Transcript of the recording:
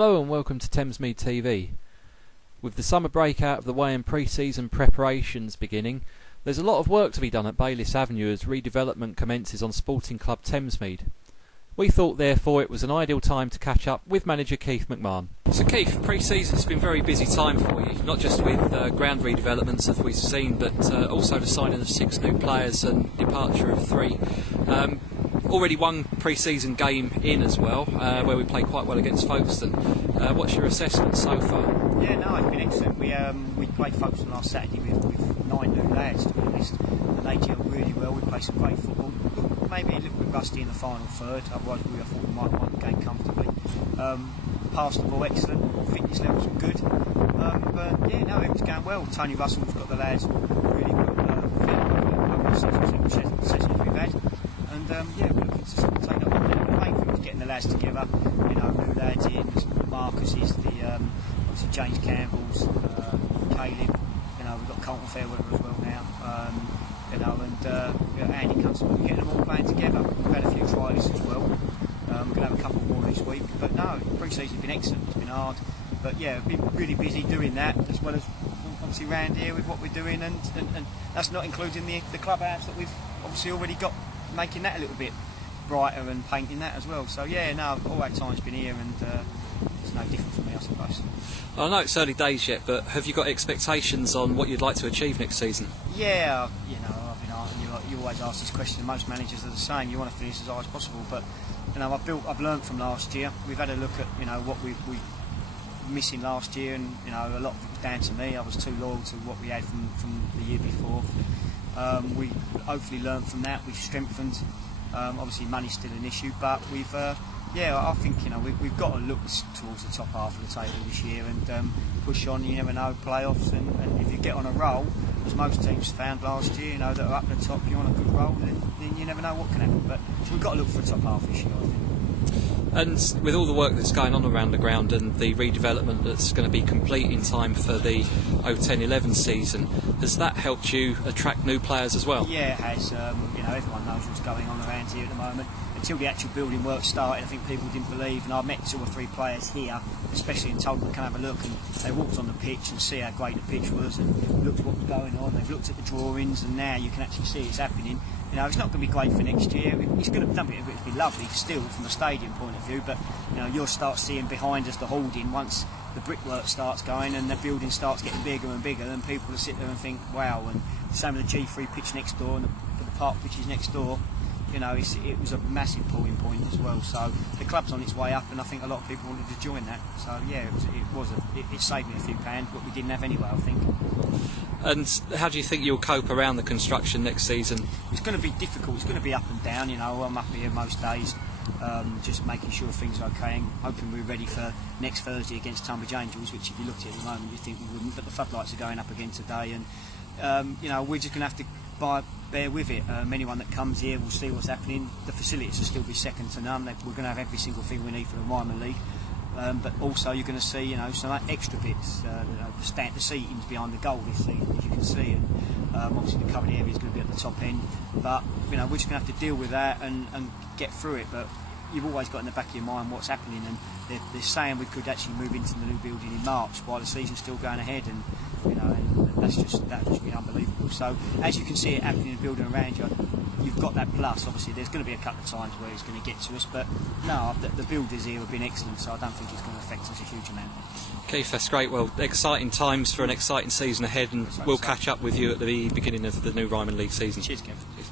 Hello and welcome to Thamesmead TV. With the summer break out of the way and pre-season preparations beginning, there's a lot of work to be done at Bayliss Avenue as redevelopment commences on Sporting Club Thamesmead. We thought therefore it was an ideal time to catch up with manager Keith McMahon. So Keith, pre-season's been a very busy time for you, not just with ground redevelopments as we've seen, but also the signing of 6 new players and departure of 3. Already one pre-season game in as well, where we played quite well against Folkestone. What's your assessment so far? Yeah, no, it's been excellent. We played Folkestone last Saturday with 9 new lads, to be honest, and they gelled really well. We played some great football. Maybe a little bit rusty in the final third, otherwise I thought we might win the game comfortably. Passed the ball excellent, fitness levels were good, but yeah, no, it was going well. Tony Russell's got the lads really well fit over the sessions we've had. And yeah, we're looking to sort of take up the main thing was getting the lads together, you know, new lads in, Marcus's, obviously James Campbell's, Caleb, you know, we've got Colton Fairweather as well now, you know, and Andy Constable, getting them all playing together. We've had a few trialists as well, we're going to have a couple more this week, but no, pre-season's been excellent, it's been hard, but yeah, we've been really busy doing that, as well as obviously round here with what we're doing, and that's not including the clubhouse that we've obviously already got, making that a little bit brighter and painting that as well. So yeah, no, all that time's been here, and it's no different for me, I suppose. I know it's early days yet, but have you got expectations on what you'd like to achieve next season? Yeah, you know, you always ask this question, and most managers are the same. You want to finish as high as possible, but you know, I've learned from last year. We've had a look at, you know, what we missing last year, and you know, a lot of it was down to me. I was too loyal to what we had from the year before. We hopefully learned from that. We've strengthened. Obviously, money's still an issue, but we've, yeah, I think, you know, we've got to look towards the top half of the table this year and push on. You never know, playoffs, and if you get on a roll, as most teams found last year, you know, that are up the top, you're on a good roll, then you never know what can happen. But we've got to look for the top half this year, I think. And with all the work that's going on around the ground and the redevelopment that's going to be complete in time for the 010-11 season, has that helped you attract new players as well? Yeah, it has. You know, everyone knows what's going on around here at the moment. Until the actual building work started, I think people didn't believe, and I met 2 or 3 players here, especially, and told them to come have a look, and they walked on the pitch and see how great the pitch was, and looked at what was going on. They've looked at the drawings, and now you can actually see it's happening. You know, it's not going to be great for next year. It's going to be lovely still from a stadium point of view, but you know, you'll start seeing behind us the hoarding once the brickwork starts going and the building starts getting bigger and bigger. Then people will sit there and think, wow. And the same with the G3 pitch next door and the park pitches next door. You know, it was a massive pulling point as well. So the club's on its way up, and I think a lot of people wanted to join that. So yeah, it saved me a few pounds, but we didn't have anyway, I think. And how do you think you'll cope around the construction next season? It's going to be difficult. It's going to be up and down. You know, I'm up here most days, just making sure things are okay, and hoping we're ready for next Thursday against Tunbridge Angels, which if you looked at the moment, you think we wouldn't. But the floodlights are going up again today, and you know, we're just going to have to bear with it. Anyone that comes here will see what's happening. The facilities will still be second to none. We're going to have every single thing we need for the Ryman League. But also you're going to see, you know, some extra bits. The seating's behind the goal this season, as you can see, and obviously the covered area is going to be at the top end. But you know, we're just going to have to deal with that and get through it. But you've always got in the back of your mind what's happening, and they're saying we could actually move into the new building in March while the season's still going ahead, and you know, and that just be unbelievable. So as you can see it happening in the building around you, you've got that plus. Obviously there's going to be a couple of times where it's going to get to us, but no, the builders here have been excellent, so I don't think it's going to affect us a huge amount. Keith, that's great. Well, exciting times for an exciting season ahead, and we'll catch up with you at the beginning of the new Ryman League season. Cheers, Kev. Cheers.